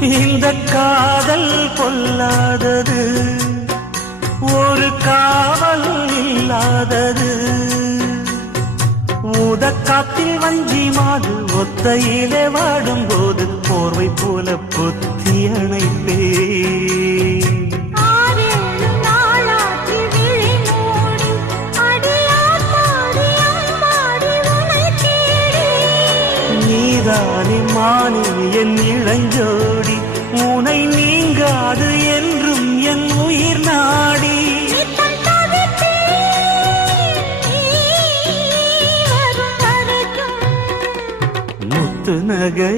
இந்த காதல் கொல்லாதது, ஒரு காவல் இல்லாதது. ஊதக்காத்தில் வஞ்சி மாது ஒத்தையிலே வாடும்போது போர்வை போல பொத்தி அணைப்பே. நீதானே மானே என் இளஞ்சோடி, உனை நீங்காது என்றும் என் உயிர் நாடி. முத்து நகை